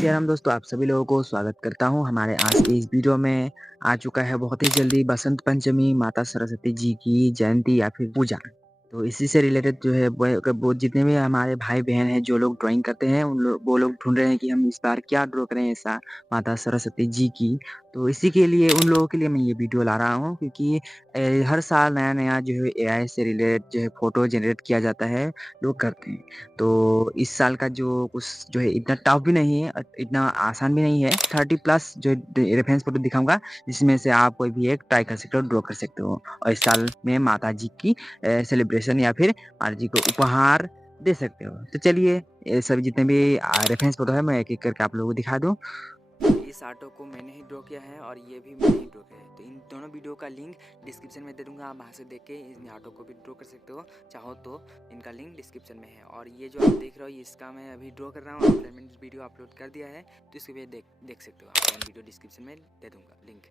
सियाराम दोस्तों, आप सभी लोगों को स्वागत करता हूँ हमारे आज के इस वीडियो में। आ चुका है बहुत ही जल्दी बसंत पंचमी, माता सरस्वती जी की जयंती या फिर पूजा। तो इसी से रिलेटेड जो है वो जितने भी हमारे भाई-बहन हैं जो लोग ड्राइंग करते हैं वो लोग ढूँढ रहे हैं कि हम इस बार क्या ड्रॉ करें ऐसा माता सरस्वती जी की। तो इसी के लिए उन लोगों के लिए मैं ये वीडियो ला रहा हूँ क्योंकि हर साल नया-नया जो है एआई से रिलेटेड जो है फ़ोटो जनरेट किया जाता है, लोग करते हैं। तो इस साल का जो कुछ जो है इतना टफ भी नहीं है इतना आसान भी नहीं है। 30 प्लस जो रेफरेंस फ़ोटो दिखाऊँगा, जिसमें से आप कोई भी एक ट्राई कर सकते हो, ड्रॉ कर सकते हो। और इस साल में माता जी की सेलिब्रेशन या फिर माता जी को उपहार दे सकते हो। तो चलिए ये सभी जितने भी रेफरेंस फ़ोटो है मैं एक-एक करके आप लोगों को दिखा दूँ। इस आर्टो को मैंने ही ड्रॉ किया है और ये भी मैंने ही ड्रॉ किया है। तो इन दोनों वीडियो का लिंक डिस्क्रिप्शन में दे दूंगा, आप वहाँ से देख के इन आर्टो को भी ड्रॉ कर सकते हो। चाहो तो इनका लिंक डिस्क्रिप्शन में है। और ये जो आप देख रहे हो इसका मैं अभी ड्रॉ कर रहा हूँ, ऑफलाइन में वीडियो अपलोड कर दिया है, तो इसके भी देख सकते हो। आप वीडियो डिस्क्रिप्शन में दे दूँगा लिंक।